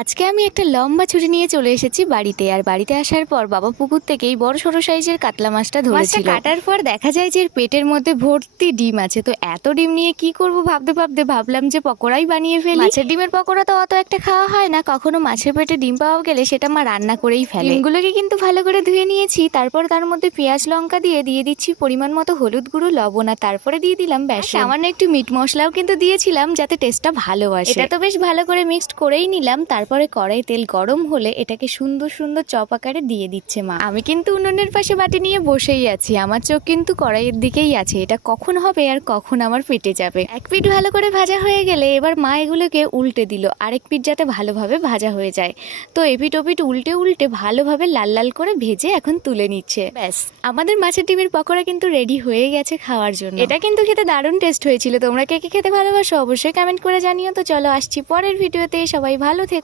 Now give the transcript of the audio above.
আজকে আমি একটা লম্বা ছুরি নিয়ে চলে এসেছি বাড়িতে। আর বাড়িতে আসার পর বাবা পুকুর থেকেই বড় সরো সাইজের কাতলা মাছটা ধরেছিল। কাটার পর দেখা যায় যে এর পেটের মধ্যে ভর্তি ডিম আছে। তো এত ডিম নিয়ে কি করব ভাবতে ভাবতে ভাবলাম যে পকোড়াই বানিয়ে ফেলি। মাছের ডিমের পকোড়া তো অত একটা খাওয়া হয় না, কখনো মাছের পেটে ডিম পাওয়া গেলে সেটা মা রান্না করেই ফেলে। ডিমগুলোকে কিন্তু ভালো করে ধুয়ে নিয়েছি, তারপর তার মধ্যে পেঁয়াজ লঙ্কা দিয়ে দিচ্ছি পরিমাণ মতো হলুদ গুঁড়ো, লবণ, আর তারপরে দিয়ে দিলাম বেসন। সামান্য একটু মিট মশলাও কিন্তু দিয়েছিলাম যাতে টেস্টটা ভালো আসে। এটা তো বেশ ভালো করে মিক্সড করেই নিলাম। তারপরে কড়াই তেল গরম হলে এটাকে সুন্দর সুন্দর চপ আকারে দিয়ে দিচ্ছে মা। আমি কিন্তু উনুনের পাশে বাটি নিয়ে বসেই আছি, আমার চোখ কিন্তু কড়াইয়ের দিকেই আছে। এটা কখন হবে আর কখন আমার পেটে যাবে। এক পিঠ ভালো করে ভাজা হয়ে গেলে এবার মা এগুলোকে উল্টে দিল, আরেক পিঠ যাতে ভালোভাবে ভাজা হয়ে যায়। তো এপিঠ ওপিঠ উল্টে উল্টে ভালোভাবে লাল লাল করে ভেজে এখন তুলে নিচ্ছে। ব্যাস, আমাদের মাছের ডিমের পকোড়া কিন্তু রেডি হয়ে গেছে খাওয়ার জন্য। এটা কিন্তু খেতে দারুণ টেস্ট হয়েছিল। তোমরা কে কে খেতে ভালোবাসো অবশ্যই কমেন্ট করে জানিও। তো চলো আসছি পরের ভিডিওতে, সবাই ভালো থেকো।